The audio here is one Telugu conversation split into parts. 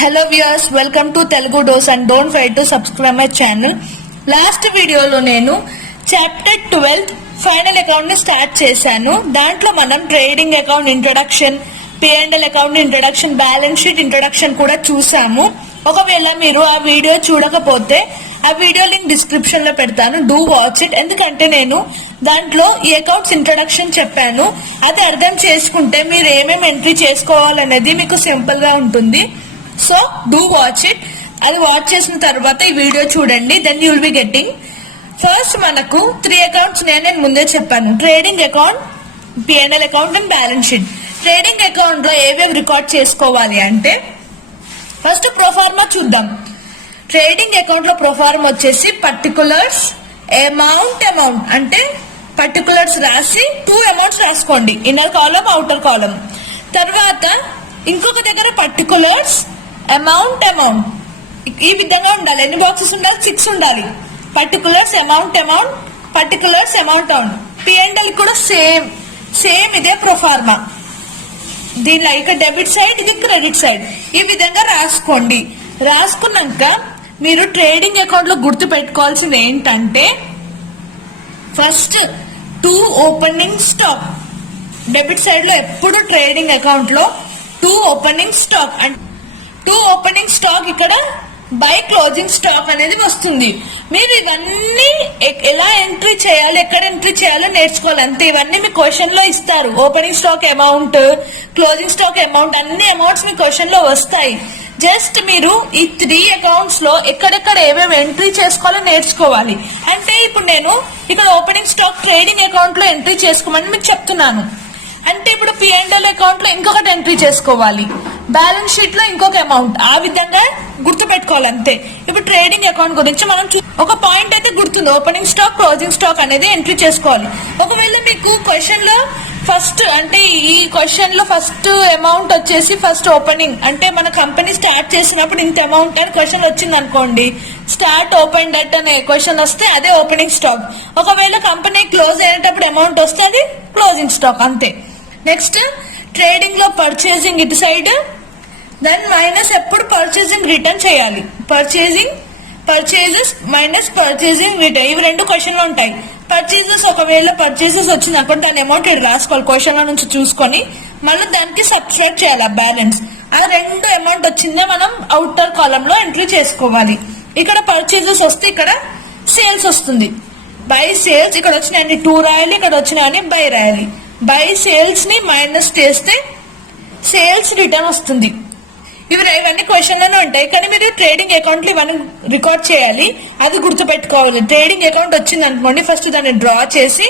Hello viewers, welcome to Telugu Dose and don't forget to subscribe my channel. Last వీడియోలో నేను చాప్టర్ 12 ఫైనల్ అకౌంట్ ని స్టార్ట్ చేశాను. దాంట్లో మనం trading account introduction, P&L account introduction, balance sheet introduction కూడా చూసాము. ఒకవేళ మీరు ఆ వీడియో చూడకపోతే ఆ వీడియో లింక్ డిస్క్రిప్షన్ లో పెడతాను, డూ వాచ్ ఇట్. ఎందుకంటే నేను దాంట్లో ఈ అకౌంట్స్ ఇంట్రొడక్షన్ చెప్పాను, అది అర్థం చేసుకుంటే మీరు ఏమేమి ఎంట్రీ చేసుకోవాలనేది మీకు సింపుల్ గా ఉంటుంది. So do watch it. అది వాచ్ చేసిన తర్వాత ఈ వీడియో చూడండి, then you will be getting. First మనకు 3 అకౌంట్స్ నేను ముందే చెప్పాను, trading account, P&L account and balance sheet. Trading account లో ఏవేవి రికార్డ్ చేసుకోవాలి అంటే ఫస్ట్ ప్రోఫార్మా చూద్దాం. ట్రేడింగ్ అకౌంట్ లో ప్రోఫార్మా వచ్చేసి పర్టికులర్స్, అమౌంట్ అంటే పర్టికులర్స్ రాసి 2 అమౌంట్స్ రాసుకోండి, ఇన్నర్ కాలం అవుటర్ కాలం. తర్వాత ఇంకొక దగ్గర పర్టికులర్స్, అమౌంట్ ఈ విధంగా ఉండాలి. ఎన్ని బాక్సెస్ ఉండాలి? 6 ఉండాలి. Particulars, amount, particulars, amount. P&L కూడా సేమ్ ఇదే ప్రొఫార్మా. దీనిలో ఇక డెబిట్ సైడ్, ఇది క్రెడిట్ సైడ్. ఈ విధంగా రాసుకోండి. రాసుకున్నాక మీరు ట్రేడింగ్ అకౌంట్ లో గుర్తు పెట్టుకోవాల్సింది ఏంటంటే first 2 opening stock. Debit side లో ఎప్పుడు ట్రేడింగ్ అకౌంట్ లో 2 ఓపెనింగ్ స్టాక్ అంటే 2 ఓపెనింగ్ స్టాక్ ఇక్కడ బై క్లోజింగ్ స్టాక్ అనేది వస్తుంది. మీరు ఇవన్నీ ఎలా ఎంట్రీ చేయాలి, ఎక్కడ ఎంట్రీ చేయాలో నేర్చుకోవాలి అంతే. ఇవన్నీ మీ క్వశ్చన్ లో ఇస్తారు. Opening stock amount, closing stock amount, అన్ని అమౌంట్స్ మీ క్వశ్చన్ లో వస్తాయి. జస్ట్ మీరు ఈ 3 అకౌంట్స్ లో ఎక్కడెక్కడ ఏమేమి ఎంట్రీ చేసుకోవాలో నేర్చుకోవాలి. అంటే ఇప్పుడు నేను ఇక్కడ ఓపెనింగ్ స్టాక్ ట్రేడింగ్ అకౌంట్ లో ఎంట్రీ చేసుకోమని మీకు చెప్తున్నాను. అంటే ఇప్పుడు P&L అకౌంట్ లో ఇంకొకటి ఎంట్రీ చేసుకోవాలి, బ్యాలెన్స్ షీట్ లో ఇంకొక అమౌంట్. ఆ విధంగా గుర్తు పెట్టుకోవాలి అంతే. ఇప్పుడు ట్రేడింగ్ అకౌంట్ గురించి మనం ఒక పాయింట్ అయితే గుర్తుంది, ఓపెనింగ్ స్టాక్, క్లోజింగ్ స్టాక్ అనేది ఎంట్రీ చేసుకోవాలి. ఒకవేళ మీకు క్వశ్చన్ లో ఫస్ట్ అంటే ఈ క్వశ్చన్ లో ఫస్ట్ అమౌంట్ వచ్చేసి ఫస్ట్ ఓపెనింగ్ అంటే మన కంపెనీ స్టార్ట్ చేసినప్పుడు ఇంత అమౌంట్ అని క్వశ్చన్ వచ్చింది అనుకోండి, స్టార్ట్ ఓపెన్ డెట్ అనే క్వశ్చన్ వస్తే అదే ఓపెనింగ్ స్టాక్. ఒకవేళ కంపెనీ క్లోజ్ అయ్యేటప్పుడు అమౌంట్ వస్తే అది క్లోజింగ్ స్టాక్ అంతే. నెక్స్ట్ ట్రేడింగ్ లో పర్చేసింగ్ ఇటు సైడ్, దెన్ మైనస్ ఎప్పుడు పర్చేసింగ్ రిటర్న్ చేయాలి. పర్చేజెస్ మైనస్ పర్చేసింగ్ రిటర్న్, ఇవి 2 క్వశ్చన్లు ఉంటాయి. పర్చేజెస్ ఒకవేళ పర్చేసెస్ వచ్చింది అక్కడ దాని అమౌంట్ ఇక్కడ రాసుకోవాలి, క్వశ్చన్ లో నుంచి చూసుకొని మళ్ళీ దానికి సబ్స్ట్రాక్ట్ చేయాలి బ్యాలెన్స్. ఆ 2 అమౌంట్ వచ్చిందే మనం అవుటర్ కాలం లో ఎంట్రీ చేసుకోవాలి. ఇక్కడ పర్చేజెస్ వస్తే ఇక్కడ సేల్స్ వస్తుంది, బై సేల్స్. ఇక్కడ వచ్చినాయని 2 రాయాలి, ఇక్కడ వచ్చినాయని బై రాయాలి. బై సేల్స్ ని మైనస్ చేస్తే సేల్స్ రిటర్న్ వస్తుంది. ఇవన్నీ క్వశ్చన్ లోనే ఉంటాయి, కానీ మీరు ట్రేడింగ్ అకౌంట్ లో ఇవన్నీ రికార్డ్ చేయాలి, అది గుర్తుపెట్టుకోవాలి. ట్రేడింగ్ అకౌంట్ వచ్చింది అనుకోండి, ఫస్ట్ దాన్ని డ్రా చేసి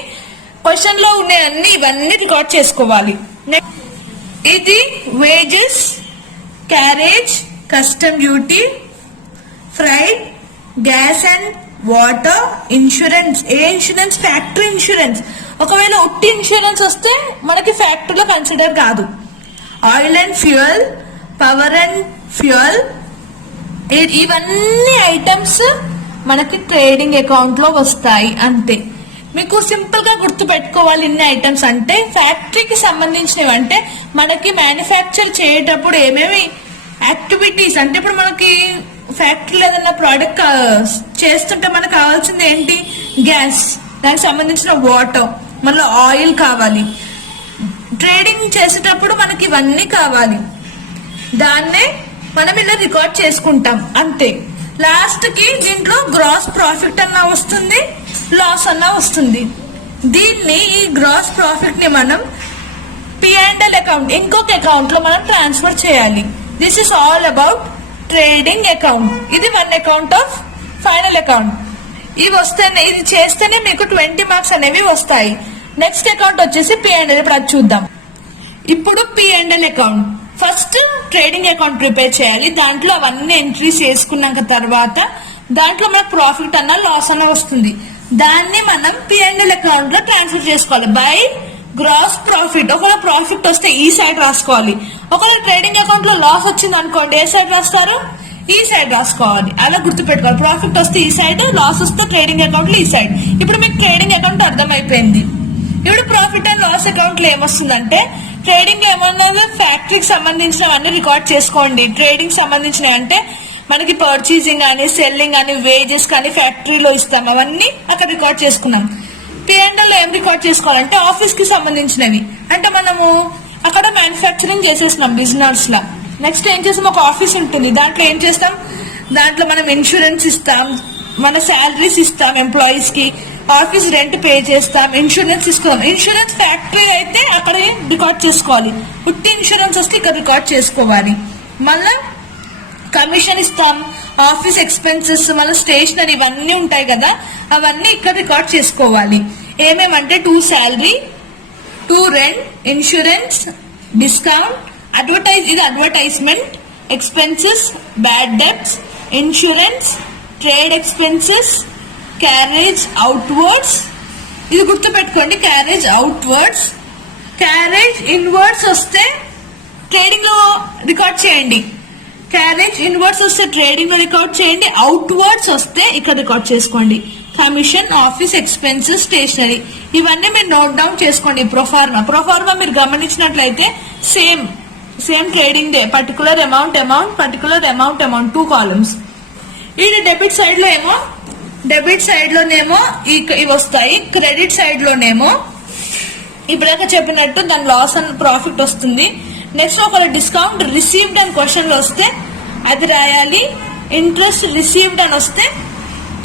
క్వశ్చన్ లో ఉన్న అన్ని ఇవన్నీ రికార్డ్ చేసుకోవాలి. ఇది wages, carriage, custom duty, freight, gas and water, insurance. ఏ ఇన్సూరెన్స్? Factory insurance. ఒకవేళ ఉట్టి ఇన్సూరెన్స్ వస్తే మనకి ఫ్యాక్టరీలో కన్సిడర్ కాదు. Oil and fuel, power and fuel, ఇవన్నీ ఐటమ్స్ మనకి ట్రేడింగ్ అకౌంట్ లో వస్తాయి అంతే. మీకు సింపుల్ గా గుర్తు పెట్టుకోవాలి ఇన్ని ఐటమ్స్. అంటే ఫ్యాక్టరీకి సంబంధించినవి అంటే మనకి మ్యానుఫ్యాక్చర్ చేసేటప్పుడు ఏమేమి యాక్టివిటీస్ అంటే ఇప్పుడు మనకి ఫ్యాక్టరీలో ఏదైనా ప్రోడక్ట్ చేస్తుంటే మనకు కావాల్సింది ఏంటి? గ్యాస్, దానికి సంబంధించిన వాటర్, మళ్ళీ ఆయిల్ కావాలి. ట్రేడింగ్ చేసేటప్పుడు మనకి ఇవన్నీ కావాలి, దాన్నే మనం ఇలా రికార్డ్ చేసుకుంటాం అంతే. లాస్ట్ కి దీంట్లో గ్రాస్ ప్రాఫిట్ అన్నా వస్తుంది, లాస్ అన్నా వస్తుంది. దీన్ని ఈ గ్రాస్ ప్రాఫిట్ ని మనం P&L అకౌంట్ ఇంకొక అకౌంట్ లో మనం ట్రాన్స్ఫర్ చేయాలి. This is all about trading account. ఇది 1 అకౌంట్ ఆఫ్ ఫైనల్ అకౌంట్. ఇది చేస్తేనే మీకు 20 మార్క్స్ అనేవి వస్తాయి. నెక్స్ట్ అకౌంట్ వచ్చేసి P&L. ఇప్పుడు అది చూద్దాం. ఇప్పుడు P&L account first trading account prepare చేయాలి. దాంట్లో అవన్నీ ఎంట్రీస్ చేసుకున్నాక తర్వాత దాంట్లో మనకు ప్రాఫిట్ అన్నా లాస్ అన్నా వస్తుంది. దాన్ని మనం P&L అకౌంట్ లో ట్రాన్స్ఫర్ చేసుకోవాలి బై గ్రాస్ ప్రాఫిట్. ఒకవేళ ప్రాఫిట్ వస్తే ఈ సైడ్ రాసుకోవాలి. ఒకవేళ ట్రేడింగ్ అకౌంట్ లో లాస్ వచ్చింది అనుకోండి, ఏ సైడ్ రాస్తారు? ఈ సైడ్ రాసుకోవాలి. అలా గుర్తుపెట్టుకోవాలి. ప్రాఫిట్ వస్తే ఈ సైడ్, లాస్ వస్తే ట్రేడింగ్ అకౌంట్ లో ఈ సైడ్. ఇప్పుడు మీకు ట్రేడింగ్ అకౌంట్ అర్థమైపోయింది. ఇప్పుడు ప్రాఫిట్ అండ్ లాస్ అకౌంట్ లో ఏమొస్తుందంటే ట్రేడింగ్ లో ఏమన్నా ఫ్యాక్టరీకి సంబంధించినవన్నీ రికార్డ్ చేసుకోండి. ట్రేడింగ్ సంబంధించినవి అంటే మనకి పర్చేసింగ్ కానీ సెల్లింగ్ కానీ వేజెస్ కానీ ఫ్యాక్టరీలో ఇస్తాం, అవన్నీ అక్కడ రికార్డ్ చేసుకున్నాం. P&L లో ఏం రికార్డ్ చేసుకోవాలంటే ఆఫీస్ కి సంబంధించినవి, అంటే మనము అక్కడ మ్యానుఫ్యాక్చరింగ్ చేసేసినాం బిజినెస్ లా. నెక్స్ట్ ఏం చేస్తాం, ఒక ఆఫీస్ ఉంటుంది, దాంట్లో ఏం చేస్తాం, దాంట్లో మనం ఇన్సూరెన్స్ ఇస్తాం, మన శాలరీస్ ఇస్తాం ఎంప్లాయీస్ కి, ఆఫీస్ రెంట్ పే చేస్తాం, ఇన్సూరెన్స్ ఇస్తాం. ఇన్సూరెన్స్ ఫ్యాక్టరీ అయితే అక్కడ రికార్డ్ చేసుకోవాలి, ఉట్టి ఇన్సూరెన్స్ వస్తే ఇక్కడ రికార్డ్ చేసుకోవాలి. మళ్ళా కమిషన్ ఇస్తాం, ఆఫీస్ ఎక్స్పెన్సెస్, మళ్ళీ స్టేషనరీ ఇవన్నీ ఉంటాయి కదా, అవన్నీ ఇక్కడ రికార్డ్ చేసుకోవాలి. ఏమేమంటే 2 శాలరీ, 2 రెంట్, ఇన్సూరెన్స్, డిస్కౌంట్, ఇది advertisement, expenses, bad debts, insurance, trade expenses, carriage outwards. ఇది గుర్తు పెట్టుకోండి, క్యారేజ్ అవుట్వర్డ్స్. క్యారేజ్ ఇన్వర్డ్స్ వస్తే ట్రేడింగ్ లో రికార్డ్ చేయండి, క్యారేజ్ ఇన్వర్డ్స్ వస్తే ట్రేడింగ్ లో రికార్డ్ చేయండి, అవుట్వర్డ్స్ వస్తే ఇక్కడ రికార్డ్ చేసుకోండి. కమిషన్, ఆఫీస్ ఎక్స్పెన్సెస్, స్టేషనరీ, ఇవన్నీ మీరు నోట్ డౌన్ చేసుకోండి. ప్రోఫార్మా మీరు గమనించినట్లయితే same trading day, particular amount, particular amount 2 columns. ఇది డెబిట్ సైడ్ లోనేమో ఇవి వస్తాయి, క్రెడిట్ సైడ్ లోనేమో ఇప్పుడాక చెప్పినట్టు దాని లాస్ అండ్ ప్రాఫిట్ వస్తుంది. నెక్స్ట్ ఒక డిస్కౌంట్ రిసీవ్డ్ అని క్వశ్చన్ లో వస్తే అది రాయాలి, ఇంట్రెస్ట్ రిసీవ్డ్ అని వస్తే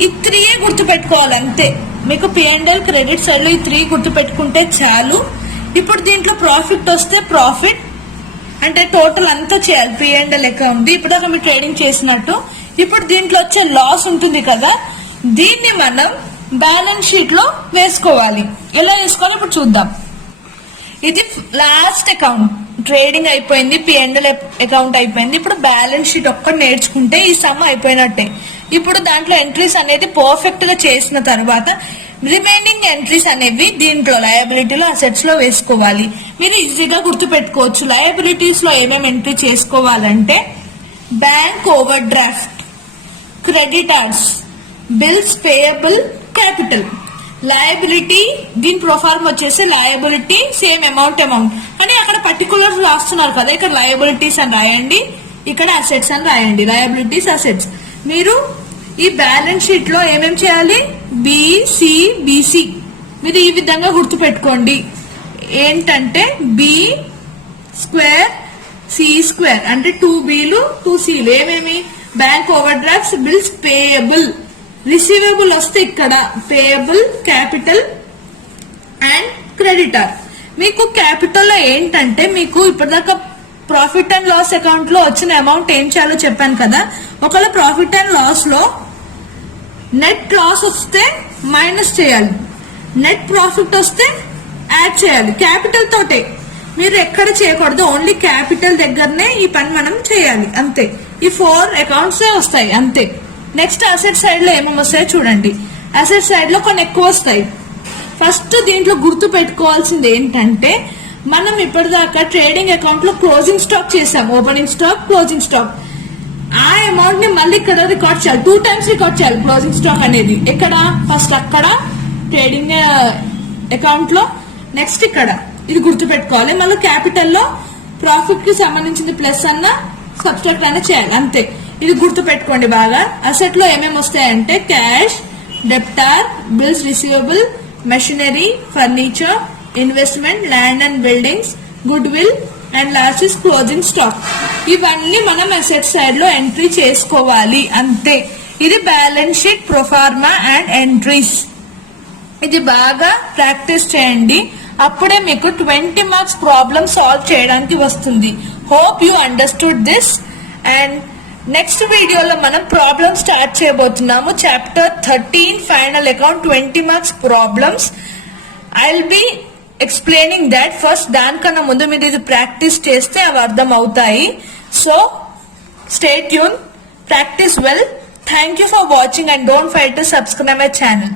ఈ 3 గుర్తు పెట్టుకోవాలి అంతే. మీకు P&L క్రెడిట్ సైడ్ లో ఈ 3 గుర్తు పెట్టుకుంటే చాలు. ఇప్పుడు దీంట్లో ప్రాఫిట్ వస్తే ప్రాఫిట్ అంటే టోటల్ అంతా చేయాలి P&L అకౌంట్. ఇప్పుడు దాకా మీరు ట్రేడింగ్ చేసినట్టు. ఇప్పుడు దీంట్లో వచ్చే లాస్ ఉంటుంది కదా, దీన్ని మనం బ్యాలెన్స్ షీట్ లో వేసుకోవాలి. ఎలా వేసుకోవాలి ఇప్పుడు చూద్దాం. ఇది లాస్ట్ అకౌంట్, ట్రేడింగ్ అయిపోయింది, P&L అకౌంట్ అయిపోయింది. ఇప్పుడు బ్యాలెన్స్ షీట్ ఒక్కటి నేర్చుకుంటే ఈ సమ్ అయిపోయినట్టే. ఇప్పుడు దాంట్లో ఎంట్రీస్ అనేది పర్ఫెక్ట్ గా చేసిన తర్వాత రిమైనింగ్ ఎంట్రీస్ అనేవి దీంట్లో లయబిలిటీలో అసెట్స్ లో వేసుకోవాలి. మీరు ఈజీగా గుర్తు పెట్టుకోవచ్చు. లయబిలిటీస్ లో ఏమేమి ఎంట్రీ చేసుకోవాలంటే bank over draft, creditors, bills payable, capital. Liability దీని ప్రొఫార్మ్ వచ్చేసి లయబిలిటీ సేమ్ అమౌంట్ కానీ అక్కడ పర్టికులర్ రాస్తున్నారు కదా, ఇక్కడ లయబిలిటీస్ అని రాయండి, ఇక్కడ అసెట్స్ అని రాయండి. Liabilities, assets. మీరు ఈ బ్యాలెన్స్ షీట్ లో ఏమేమి చేయాలి, BC మీరు ఈ విధంగా గుర్తు పెట్టుకోండి. ఏంటంటే B² C² అంటే 2Bలు 2Cలు. ఏమేమి, bank over drafts, bills payable, receivable వస్తే ఇక్కడ పేయబుల్, క్యాపిటల్ అండ్ క్రెడిటర్. మీకు క్యాపిటల్ లో ఏంటంటే మీకు ఇప్పటిదాకా ప్రాఫిట్ అండ్ లాస్ అకౌంట్ లో వచ్చిన అమౌంట్ ఏం చేయాలో చెప్పాను కదా. ఒకవేళ ప్రాఫిట్ అండ్ లాస్ లో నెట్ లాస్ వస్తే మైనస్ చేయాలి, నెట్ ప్రాఫిట్ వస్తే యాడ్ చేయాలి. క్యాపిటల్ తోటే, మీరు ఎక్కడ చేయకూడదు, ఓన్లీ క్యాపిటల్ దగ్గరనే ఈ పని మనం చేయాలి అంతే. ఈ 4 అకౌంట్స్ వస్తాయి అంతే. నెక్స్ట్ అసెట్ సైడ్ లో ఏమేమి వస్తాయో చూడండి. అసెట్ సైడ్ లో కొన్ని ఎక్కువ వస్తాయి. ఫస్ట్ దీంట్లో గుర్తు పెట్టుకోవాల్సింది ఏంటంటే మనం ఇప్పటిదాకా ట్రేడింగ్ అకౌంట్ లో క్లోజింగ్ స్టాక్ చేసాం, ఓపెనింగ్ స్టాక్, క్లోజింగ్ స్టాక్. ఆ అమౌంట్ ని మళ్ళీ ఇక్కడ రికార్డ్ చేయాలి, 2 టైమ్స్ రికార్డ్ చేయాలి క్లోజింగ్ స్టాక్ అనేది. ఎక్కడ, ఫస్ట్ అక్కడ ట్రేడింగ్ అకౌంట్ లో, నెక్స్ట్ ఇక్కడ. ఇది గుర్తు పెట్టుకోవాలి. మళ్ళీ క్యాపిటల్ లో ప్రాఫిట్ కి సంబంధించింది ప్లస్ అన్న సబ్స్ట్రాక్ట్ అన్న చేయాలి అంతే. ఇది గుర్తు పెట్టుకోండి బాగా. అసెట్ లో ఏమేమి వస్తాయంటే cash, debtor, bills receivable, machinery, furniture, investment, land and buildings, goodwill and last is closing stock. ఇవన్నీ మనం అసెట్ సైడ్ లో ఎంట్రీ చేసుకోవాలి అంతే. ఇది balance sheet, pro forma and entries. ఇది బాగా ప్రాక్టీస్ చేయండి, అప్పుడే మీకు 20 మార్క్స్ ప్రాబ్లమ్ సాల్వ్ చేయడానికి వస్తుంది. Hope you understood this. And next వీడియోలో మనం ప్రాబ్లమ్ స్టార్ట్ చేయబోతున్నాము. Chapter 13 final account 20 marks problems. I'll be explaining that first. దానికన్నా ముందు మీరు ఇది ప్రాక్టీస్ చేస్తే అవి అర్థం అవుతాయి. So stay tune, practice well. Thank you for watching and don't forget to subscribe my channel.